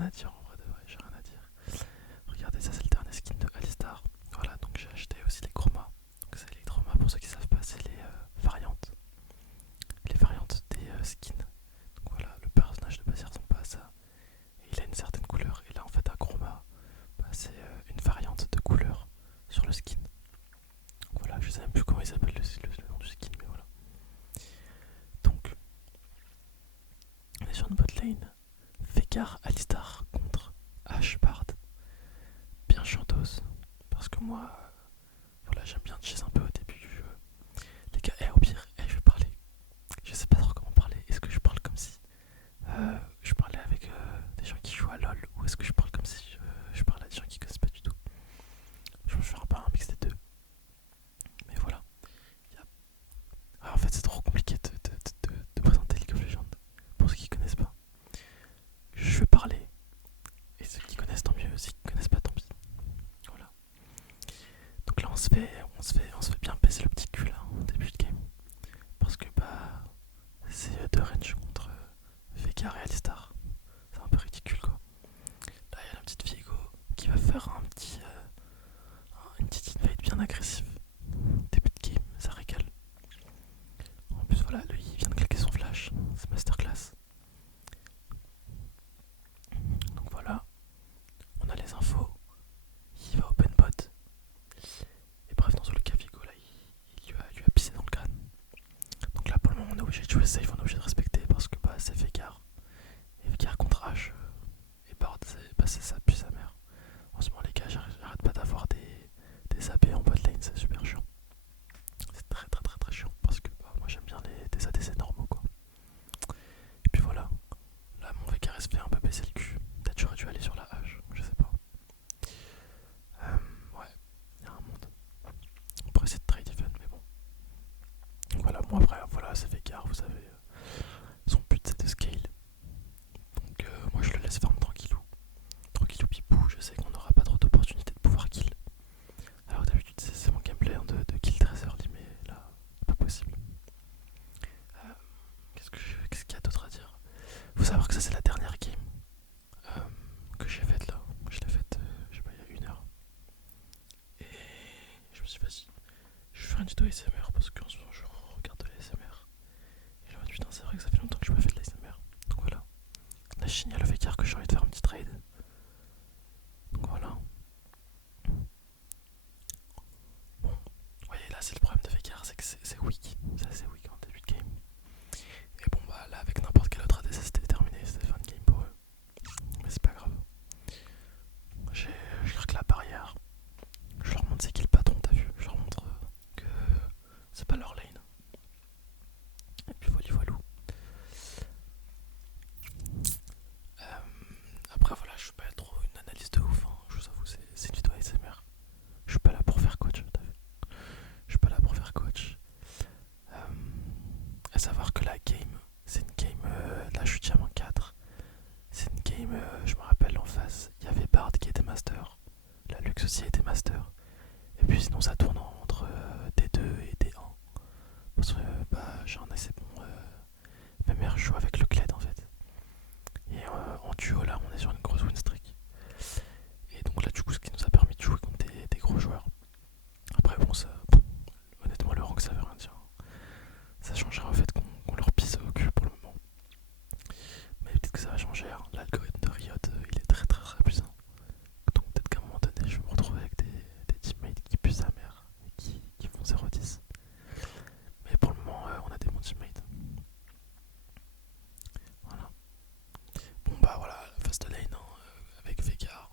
rien à dire en vrai de vrai, j'ai rien à dire. Regardez, ça c'est le dernier skin de Alistar. Voilà, donc j'ai acheté aussi les chromas. Donc c'est les chromas, pour ceux qui savent pas, c'est les variantes. Les variantes des skins. Donc voilà, le personnage de base il ressemble pas à ça. Et il a une certaine couleur. Et là en fait un chroma, bah, c'est une variante de couleur sur le skin. Donc voilà, je sais même plus comment il s'appelle le nom du skin, mais voilà. Donc, on est sur une bot lane. Veigar Alistar contre Ashbard. Bien chanteuse. Parce que moi, voilà, j'aime bien cheese un peu au début du jeu. Les gars, au pire, je vais parler. Je sais pas trop comment parler. Est-ce que je parle comme si je parlais avec des gens qui jouent à LoL, ou est-ce que je parle comme si je parlais à des gens qui connaissent pas du tout? Je vais faire un peu un mix des deux. Mais voilà. En fait, c'est trop compliqué de présenter League of Legends. Pour ceux qui connaissent pas, je vais parler. Et ceux qui connaissent, tant mieux. Ceux qui connaissent pas, tant pis. Voilà. Donc là, on se fait bien baisser le petit cul là, au début de game. Parce que bah, c'est deux range contre Veigar et Alistar. C'est un peu ridicule quoi. Là, il y a la petite Viego qui va faire une petite invade bien agressive. Début de game, ça régale. En plus, voilà, lui, il vient de claquer son flash. C'est masterclass. Donc voilà, on a les infos. Il va open bot. Et bref, dans le cas Viego, là, il lui a pissé dans le crâne. Donc là, pour le moment, on est obligé de jouer safe, on est obligé de respecter parce que bah, c'est Veigar. Et Veigar contre H. Et Bard, c'est ça, puis sa mère. En ce moment, les gars, j'arrête pas d'avoir des AP en bot lane, c'est super chiant. C'est très très très très chiant parce que bah, moi j'aime bien des ADC normaux quoi. Et puis voilà, là mon Veigar se fait un peu baisser le cul. Peut-être j'aurais dû aller sur la hache, je sais pas. Ouais, il y a un monde. On pourrait essayer de trade even, mais bon. Donc voilà, bon après, voilà, c'est Veigar, vous savez. Son but c'est de scale. Donc moi je le laisse farm tranquillou. Tranquillou pipou, je sais qu'on n'aura pas trop d'opportunités de pouvoir kill. Alors d'habitude c'est mon gameplay hein, de kill très early, mais là, pas possible. Euh, qu'est-ce qu'il y a d'autre à dire? Faut savoir que ça c'est la dernière game euh, que j'ai faite là. Je l'ai faite, je sais pas, il y a 1 heure. Et je me suis dit, vas-y, je vais faire une vidéo ASMR parce qu'en ce moment je regarde de l'ASMR. Et je me dis, putain, c'est vrai que ça fait longtemps que je n'ai pas fait de l'ASMR. Donc voilà. Là, je signale le Veigar que j'ai envie de faire un petit trade. Donc voilà. Bon, vous voyez, là c'est le problème de Veigar, c'est que c'est weak. C'est assez weak en début de game. Et bon, bah là, avec n'importe quel autre ADC, c'était terminé, c'était fin de game pour eux. Mais c'est pas grave. Je craque la barrière. Je leur montre c'est qui le patron, t'as vu? Je leur montre que c'est pas leur lane. Et puis voilou. Après voilà, je suis pas trop une analyse de ouf, hein. Je vous avoue, c'est une vidéo ASMR. Je suis pas là pour faire coach, t'as vu? Je suis pas là pour faire coach. À savoir que la game, c'est une game, là je suis diamant 4. C'est une game, je me rappelle en face, il y avait Bard qui était master. La Lux aussi était master. Et puis sinon ça tourne entre D2 et D1. Parce que bah, j'ai un assez bon même je joue avec le Kled en fait. Et en duo là on est sur une grosse win streak. Et donc là du coup ce qui nous a permis de jouer contre des gros joueurs. Après bon ça, honnêtement le rank ça veut rien dire. Ça changera au fait qu'on leur pisse au cul pour le moment. Mais peut-être que ça va changer, hein. L'algorithme de Riot il est très très très puissant. Donc peut-être qu'à un moment donné je vais me retrouver avec des teammates qui puent sa mère et qui font 0-10. Mais pour le moment on a des bons teammates. Voilà. Bon bah voilà, la phase de lane hein, avec Veigar.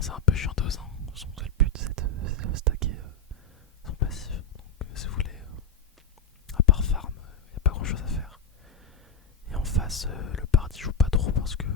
C'est un peu chiantos, hein. Son seul but c'est de stacker son passif. Donc si vous voulez, à part farm, y a pas grand chose à faire. Et en face, le party joue pas trop parce que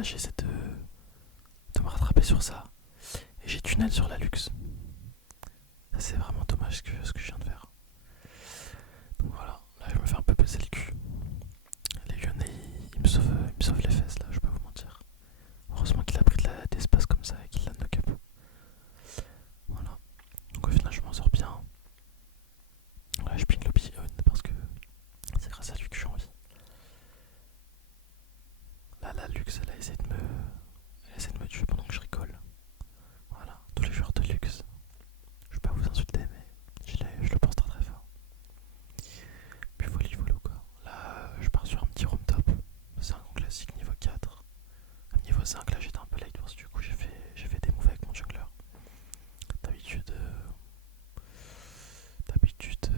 là j'essaie de me rattraper sur ça. Et j'ai tunnel sur la luxe. Ça c'est vraiment dommage ce que je viens de faire. Donc voilà, là je me fais un peu baisser le cul. Les Lyonnais ils me sauvent les fesses là, je peux vous mentir. Heureusement qu'il a pris d'espace comme ça et qu'il l'a knock up. Voilà. Donc au final je m'en sors bien. Là je ping lobby parce que c'est grâce à lui que je suis en vie. Là la luxe elle essaie de me tuer pendant que je rigole. Voilà, tous les joueurs de luxe. Je vais pas vous insulter mais je le pense très très fort. Puis voilà quoi. Là je pars sur un petit room top. C'est un grand classique niveau 4. Niveau 5 là j'étais un peu late parce que du coup j'ai fait des moves avec mon jungler. D'habitude,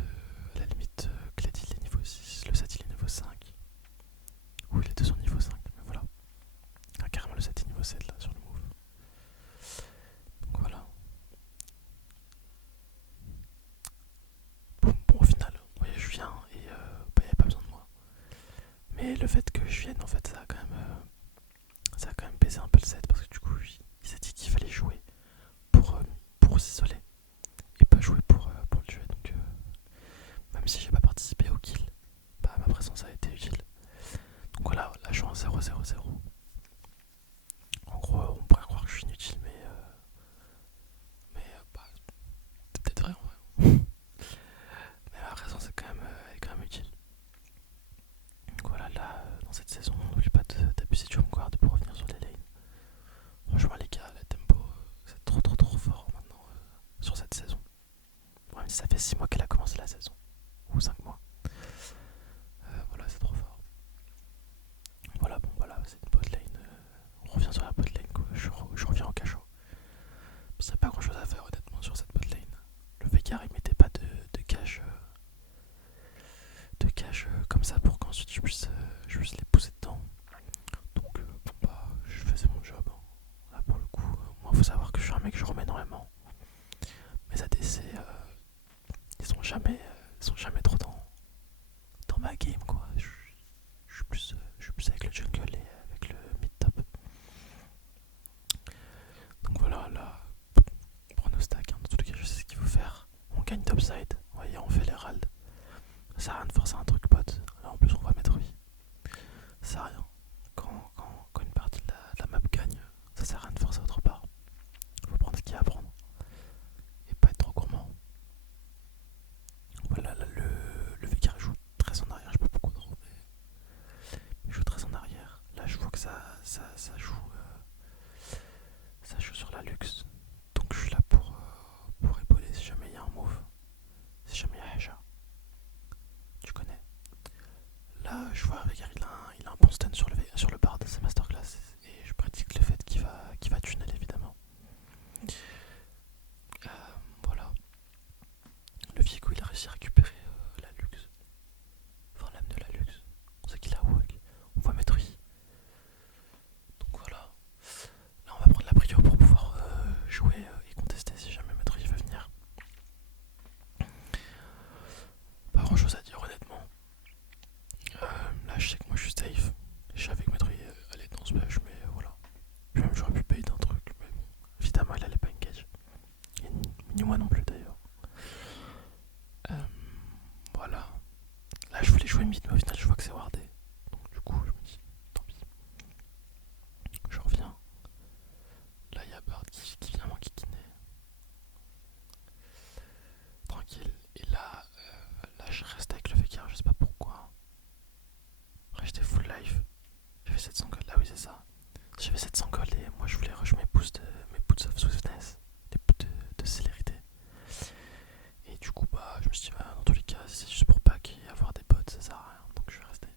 à la limite, Kled il est niveau 6, le 7 il est niveau 5. Ou les deux sont niveau 5, mais voilà. Ah, carrément le 7 est niveau 7 là sur le move. Donc voilà. Bon au final, vous voyez je viens et bah, y a pas besoin de moi. Mais le fait que je vienne en fait ça a quand même baisé un peu le set parce que du coup il s'est dit qu'il fallait jouer pour s'isoler et pas jouer pour le jouer. Donc même si j'ai pas participé au kill, bah, ma présence a été utile. Donc voilà, là je suis en 0-0-0. En gros, on pourrait croire que je suis inutile, mais bah, c'est peut-être vrai en vrai. Mais ma présence est quand même utile. Donc voilà, là, dans cette saison, n'oublie pas d'abuser du home guard pour revenir sur les lanes. Franchement, les gars, le tempo, c'est trop fort maintenant sur cette saison. Même si ça fait 6 mois qu'elle a commencé la saison, ou 5 mois. Voilà, c'est trop fort. Voilà, bon, voilà, c'est une bot lane. On revient sur la bot lane, quoi. Je reviens au cachot. Il n'y a pas grand chose à faire, honnêtement, sur cette bot lane. Le Veigar, il mettait pas de cache. Comme ça pour qu'ensuite je puisse les pousser dedans. Donc, bon, bah, je faisais mon job. Hein. Là, pour le coup, moi, faut savoir que je suis un mec, je remets énormément. Mes ADC, ils sont jamais trop dans ma game, quoi. Je suis plus avec le jungle et avec le mid-top. Donc voilà, là, pronostic, hein, dans tous les cas, je sais ce qu'il faut faire. On gagne topside, vous voyez, on fait l'herald. Ça sert à rien de forcer un truc pote. Là en plus on va mettre oui. Ça sert à rien. Quand une partie de la map gagne, ça sert à rien de forcer autre part. Faut prendre ce qu'il y a à prendre. Et pas être trop gourmand. Voilà, là le Veigar joue très en arrière, je sais pas pourquoi trop, mais il joue très en arrière. Là je vois que ça joue sur la luxe. Donc je suis là pour épauler si jamais il y a un move. Si jamais il y a Haja. Tu connais. Là, je vois Veigar, il a un bon stun sur le bard de ses masterclass. Et je pratique le fait qu'il va tunnel évidemment. Voilà. Le Viego, il a réussi à récupérer la luxe. Enfin, l'âme de la luxe. On sait qu'il a Wog. On voit mettre oui. Donc voilà. Là, on va prendre la prio pour pouvoir jouer et contester si jamais Maître va venir. Pas grand chose à dire honnêtement. Là je sais que moi je suis safe. Je savais que Maître allait dans ce match, mais voilà. Puis même j'aurais pu payer d'un truc, mais bon. Évidemment il allait pas engage. Et ni moi non plus d'ailleurs. Voilà. Là je voulais jouer mid, mais au final je vois que c'est wardé. Donc du coup je me dis, tant pis. Je reviens. Là il y a Bard qui vient m'enquiquiner. Tranquille. Et là je reste avec le Veigar, je sais pas pourquoi. Après j'étais full life. J'avais 700 gold, là oui c'est ça. J'avais 700 gold et moi je voulais rush mes boosts of swiftness, les boosts de célérité. Et du coup bah je me suis dit bah dans tous les cas si c'est juste pour pack et avoir des bots ça sert à rien. Donc je vais rester.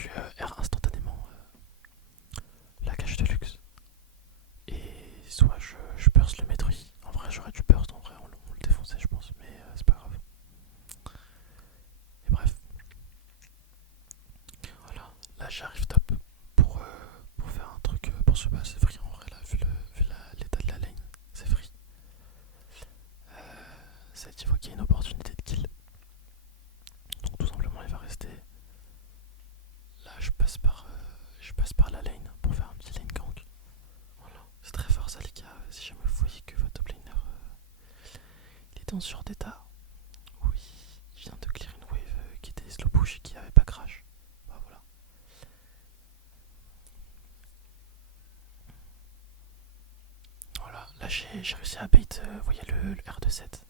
dû R instantanément la cache de luxe. Et soit je burst le métro. En vrai, j'aurais dû burst, en vrai, on le défonçait, je pense, mais c'est pas grave. Et bref, voilà, là j'arrive top pour faire un truc pour se passer free en vrai, là, vu l'état de la lane, c'est free. Ça dit qu'il y a une opportunité de kill. Donc tout simplement, il va rester. Là, je passe par la lane pour faire un petit lane gank. Voilà, c'est très fort ça, les gars. Si jamais vous voyez que votre top laner il est dans ce genre d'état, oui, il vient de clear une wave qui était slow push et qui avait pas crash. Bah voilà. Voilà, là j'ai réussi à bait, vous voyez le R de 7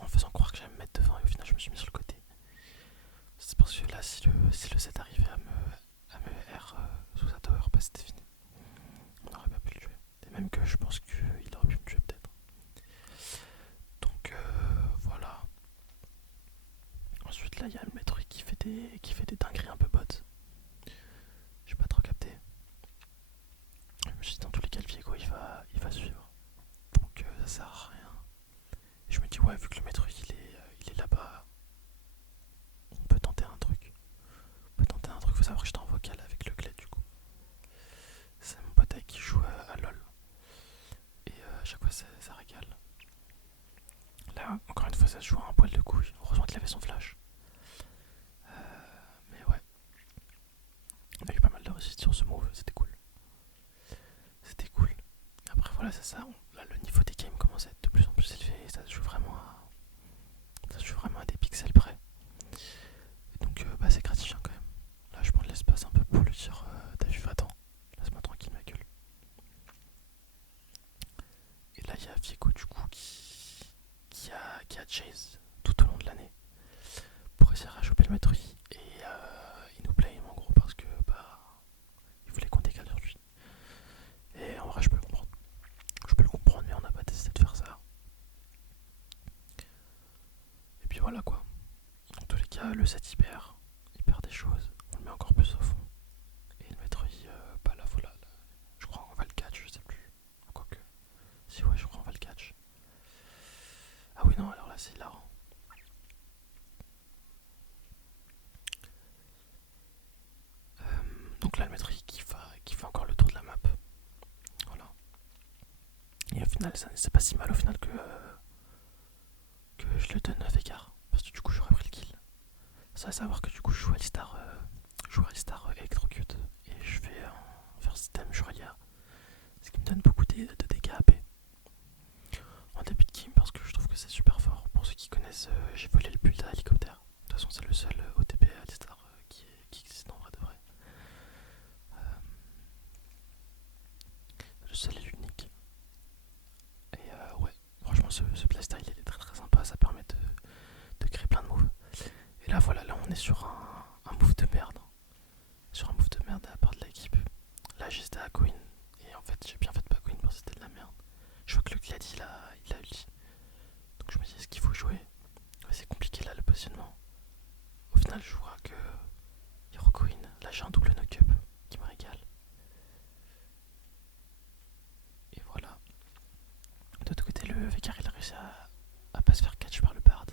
en faisant croire que j'allais me mettre devant et au final je me suis mis sur le côté. C'est parce que là si le 7 arrivait à me R sous sa tower, bah c'était fini. On n'aurait pas pu le tuer. Et même que je pense qu'il aurait pu me tuer peut-être. Donc voilà. Ensuite là il y a le maître qui fait des dingueries un peu bot. J'ai pas trop capté. Je me suis dit dans tous les cas le Viego il va suivre. Donc ça sert à rien. Et je me dis ouais vu que le maître il est là-bas, on peut tenter un truc. Faut savoir que j'étais en vocal avec le clé du coup. C'est mon pote avec qui joue à LoL. Et à chaque fois ça régale. Là encore une fois ça se joue à un poil de couille. Heureusement qu'il avait son flash. Mais ouais. On a eu pas mal de réussite sur ce move, c'était cool. C'était cool. Après voilà c'est ça. Là le niveau des games commence à être de plus en plus élevé. Ça se joue vraiment à des pixels près. Et donc bah c'est gratifiant quand même. Là je prends de l'espace un peu pour lui dire t'as vu va-t'en. Laisse-moi tranquille ma gueule. Et là il y a Viego du coup qui a chase tout au long de l'année pour essayer à choper le maître et il nous blame en gros parce que bah il voulait qu'on décale sur lui. Et en vrai je peux le comprendre. Mais on n'a pas décidé de faire ça. Et puis voilà quoi. Dans tous les cas le 7 il perd des choses. On le met encore plus au fond. Et le maître bah là voilà. Là, je crois qu'on va le catch, je sais plus. Quoique. Si ouais je crois qu'on va le catch. Ah oui non alors là c'est hilarant. Donc là le maître qui fait encore le tour de la map. Voilà. Et au final c'est pas si mal au final que je le donne 9 écarts. Parce que du coup j'aurais pris le kill. Ça va savoir que du coup je joue Alistar Electrocute. Et je vais en faire système Juria. Ce qui me donne beaucoup de dégâts AP. En début de game parce que je trouve que c'est super fort. Pour ceux qui connaissent, j'ai volé le build à hélicoptère. De toute façon c'est le seul OTP Alistar qui existe en vrai de vrai. Le seul et l'unique. Et ouais, franchement ce playstyle il est très très sympa. Ça permet de créer plein de moves. Et là voilà, là on est sur un move de merde. Sur un move de merde à part de l'équipe. Là j'étais à Queen. Et en fait j'ai bien fait de pas Queen parce que c'était de la merde. Je vois que le Glad il a ulti. Donc je me dis est-ce qu'il faut jouer? Ouais, c'est compliqué là le positionnement. Au final je vois que Hero Queen. Là j'ai un double knock-up qui me régale. Et voilà. De l'autre côté le Vekar il a réussi à pas se faire catch par le Bard.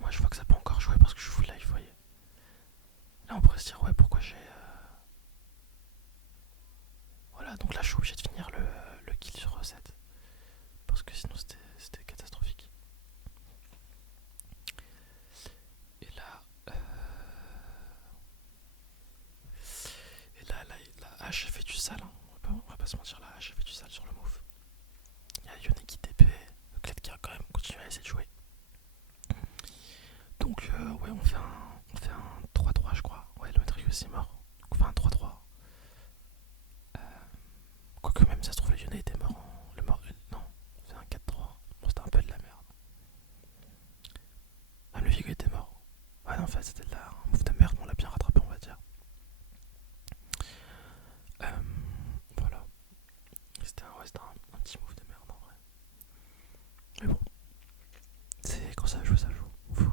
Moi je vois que ça peut encore jouer parce que je suis full life, vous voyez. Là on pourrait se dire ouais pourquoi j'ai... Voilà donc là je suis obligé de finir le kill sur recette. Parce que sinon c'était catastrophique. Et là... La hache fait du sale, hein. On va pas se mentir, la hache fait du sale sur le move. Il y a Yone qui TP, le Kled qui a quand même continué à essayer de jouer. Donc ouais on fait un 3-3 je crois. Ouais le maître aussi est mort. Donc on fait un 3-3. Quoique même ça se trouve le Yone était mort non, on fait un 4-3. Bon c'était un peu de la merde. Même le Vigo était mort. Ouais non en fait c'était un move de merde mais on l'a bien rattrapé on va dire. Voilà. C'était un petit move de merde en vrai. Mais bon, c'est quand ça joue,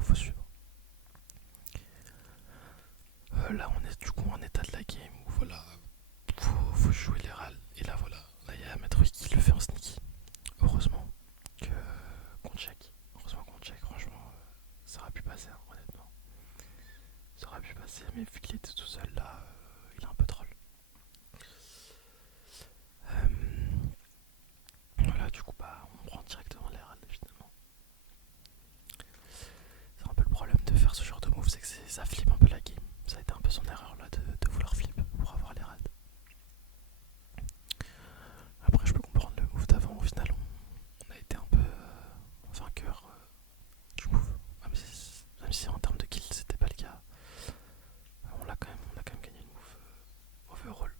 faut suivre. là on est du coup en état de la game où voilà, faut jouer les râles. Et là voilà, là il y a Maître qui le fait en sneaky. Heureusement que qu'on check. Heureusement qu'on check, franchement, ça aurait pu passer, hein, honnêtement. Ça aurait pu passer, mais vu qu'il était tout seul là, il est un peu troll. Euh, voilà, du coup, bah, on prend directement les râles, évidemment. C'est un peu le problème de faire ce genre de move, c'est que ça flippe un peu la game. Ça a été un peu son erreur là de vouloir flip pour avoir les râles. Après, je peux comprendre le move d'avant, au final, on a été un peu vainqueur du move. Même si en termes de kill, c'était pas le cas. On a quand même gagné le move overall.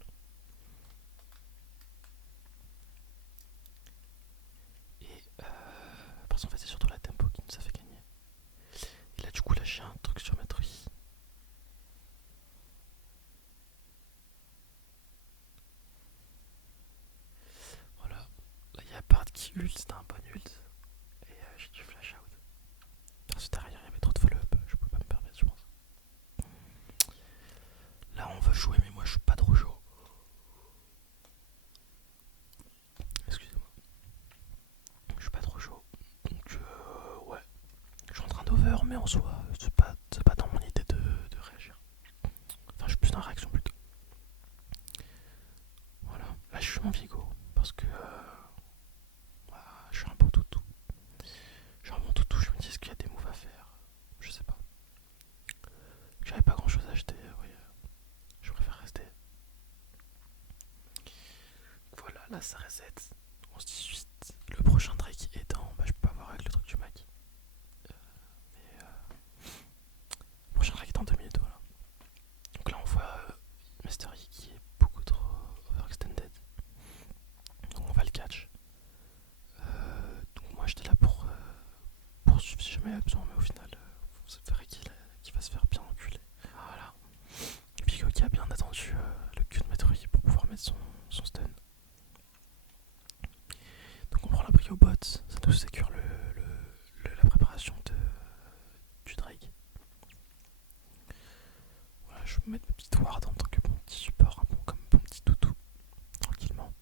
Et parce qu'en fait, c'est surtout la tempo qui nous a fait gagner. Et là, du coup, là, j'ai un truc sur Maître Yi. Voilà. Là, il y a Bard qui ult, c'était un bon ult. Et j'ai dû flash out. Parce que derrière, il y avait trop de follow-up. Je pouvais pas me permettre, je pense. Là, on va jouer, mais moi, je suis pas trop chaud. Excusez-moi. Je suis pas trop chaud. Donc, ouais. Je suis en train d'over, mais en soi, c'est pas dans mon idée de réagir. Enfin, je suis plus dans la réaction plutôt. Voilà. Là, je suis mon Vigo. Parce que je suis un bon toutou. Je suis un bon toutou, je me dis, est-ce qu'il y a des moves à faire? Je sais pas. J'avais pas grand chose à acheter, oui. Je préfère rester. Voilà, là ça reset. 11-18. Le prochain Drake étant, bah je peux pas voir avec le truc du Mac. Le prochain Drake est dans 2 minutes, voilà. Donc là on voit Master Yi qui est beaucoup trop overextended. Donc on va le catch. Donc moi j'étais là pour poursuivre si jamais il y a besoin, mais au final, vous verrez qu'il va se faire bien enculer. Voilà. Pico qui a bien attendu le Q de Maître Yi pour pouvoir mettre son stun. Donc on prend la prio bot, ça nous sécure la préparation du Drake. Voilà, je vais me mettre ma petite ward en tant que bon petit support, un peu comme bon petit toutou, tranquillement.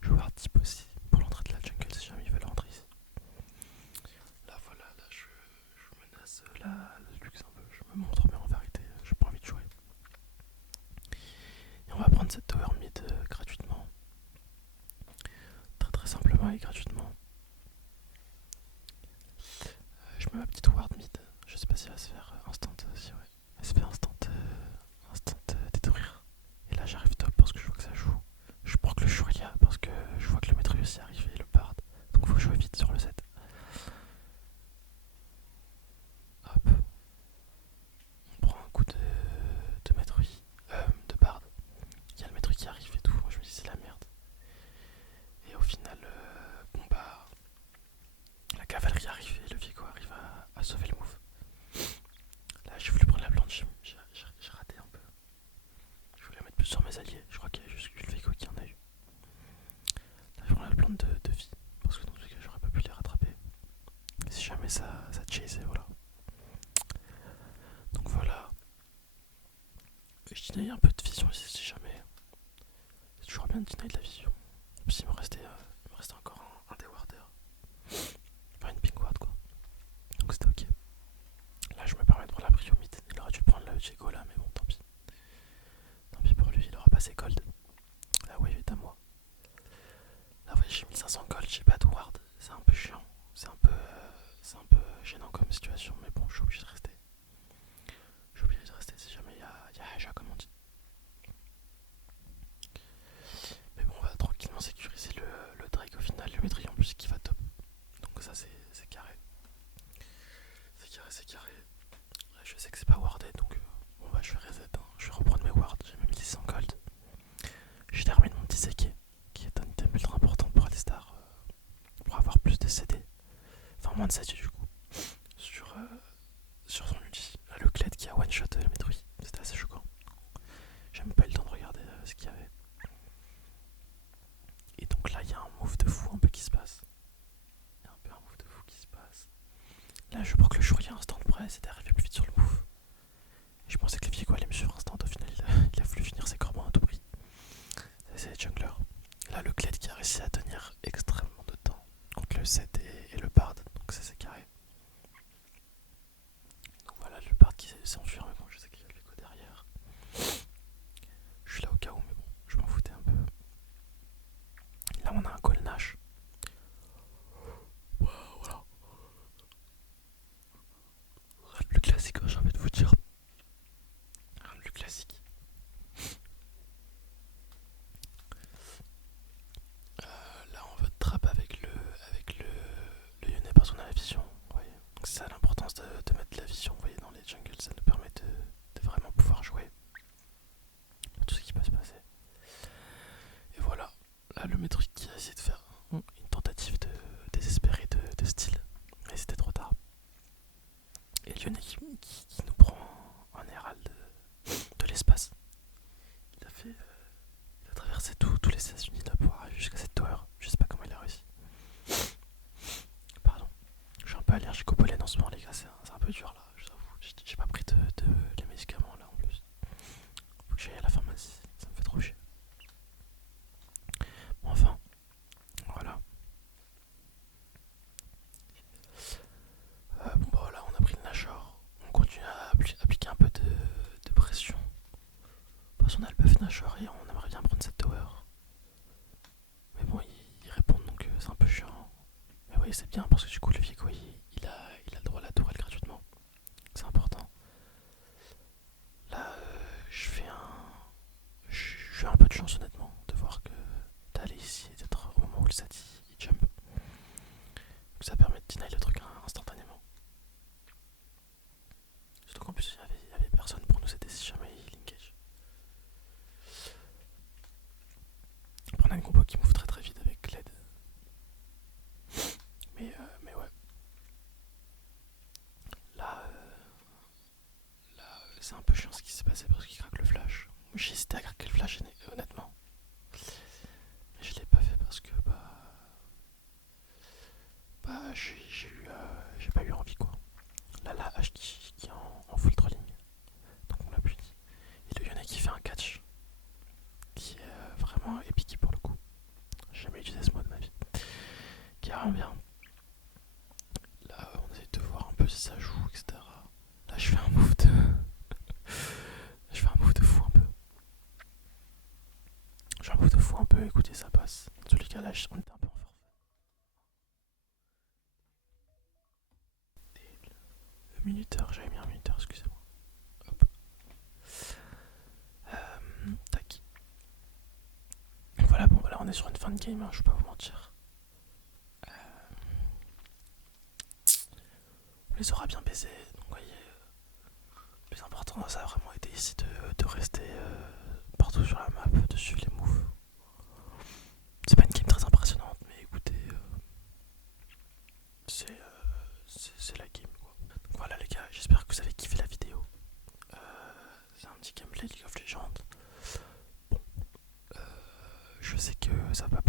Je vais voir type aussi pour l'entrée de la jungle si jamais ils veulent rentrer ici. Là voilà, là je menace la luxe un peu, je me montre, mais en vérité j'ai pas envie de jouer. Et on va prendre cette tower mid gratuitement. Très très simplement et gratuitement. Je mets ma petite ward mid. Je sais pas si elle va se faire instant. Si, ouais. Elle se fait instant détruire. Et là j'arrive top parce que je vois que ça joue. Je proc le Shuria parce que je vois que le maître aussi arrive et le Bard. Donc faut jouer vite sur le set. Hop. On prend un coup de maître de Bard. Il y a le maître qui arrive et tout. Moi je me dis c'est la merde. Et au final, bon bah. La cavalerie arrive et le Viego arrive à sauver le move. Là j'ai voulu prendre la plante, j'ai raté un peu. Je voulais mettre plus sur mes alliés, je crois qu'il y a juste le Viego qui en a eu. Là je prends la plante de vie, parce que dans tous les cas j'aurais pas pu les rattraper. Et si jamais ça chase, voilà. Donc voilà. Je deny un peu de vision ici si jamais. C'est toujours bien de deny de la vision. En plus il me restait encore un des warders. Enfin une pink ward quoi. Donc c'était ok. Là je me permets de prendre la prio mid. Il aurait dû prendre le Diego là, mais bon tant pis. Tant pis pour lui, il aura passé gold. La wave est à moi. Là vous voyez j'ai 1500 gold, j'ai pas de ward. C'est un peu chiant. C'est un peu gênant comme situation, mais bon je suis obligé de rester. Je suis obligé de rester si jamais il y a Haja comme on dit. Mais bon on va tranquillement sécuriser le Drake au final, le maîtrier en plus qui va top. Donc ça c'est carré. C'est carré. Là, je sais que c'est pas wardé donc bon bah je vais reset, hein. Je vais reprendre mes wards, j'ai même 1600 gold. Je termine mon petit Seke qui est un item ultra important pour Alistar pour avoir plus de CD. Enfin moins de CD du coup. Sur son ulti. Là, le Kled qui a one shot le Metroid. C'était assez choquant. J'ai même pas eu le temps de regarder ce qu'il y avait. Et donc là il y a un move de fou un peu qui se passe. Il y a un peu un move de fou qui se passe. Là je crois que le Shuri instant presse et d'arriver plus vite sur le move. Et je pensais que les Viego allaient me suivre on a le buff Nashor et on aimerait bien prendre cette tower. Mais bon, ils répondent donc c'est un peu chiant. Mais oui, c'est bien parce que du coup, le Viego il a le droit à la tourelle gratuitement. C'est important. Là, je fais un peu de chance honnêtement de voir que d'aller ici et d'être au moment où le Sati il jump. Donc ça permet de deny le truc instantanément. Surtout qu'en plus il y avait personne pour nous aider si jamais il engage. On a une combo qui move très très vite avec Kled. Mais ouais. Là, c'est un peu chiant ce qui s'est passé parce qu'il craque le flash. J'ai hésité à craquer le flash honnêtement. Mais je l'ai pas fait parce que j'ai pas eu envie quoi. Là la hache qui est en full trolling. Donc on l'a plus dit. Et le Yone qui fait un catch qui est vraiment épique pour le coup. J'ai jamais utilisé ce mot de ma vie. Qui est vraiment bien. Là on essaie de voir un peu si ça joue, etc. Là je fais un move de. Je fais un move de fou un peu. Je fais un move de fou un peu, écoutez ça passe. Dans tous les cas là on était un peu en forfait. Le minuteur, j'avais mis un minuteur, excusez-moi. Hop. Tac. Voilà, bon, là on est sur une fin de game, hein, je vais pas vous mentir. On les aura bien baisés, donc vous voyez. Le plus important, ça a vraiment été ici de rester partout sur la map, de suivre les moves. C'est pas une game très impressionnante, mais écoutez, c'est la game quoi. Donc voilà les gars, j'espère que vous avez kiffé la vidéo. C'est un petit gameplay League of Legends. Bon, je sais que ça va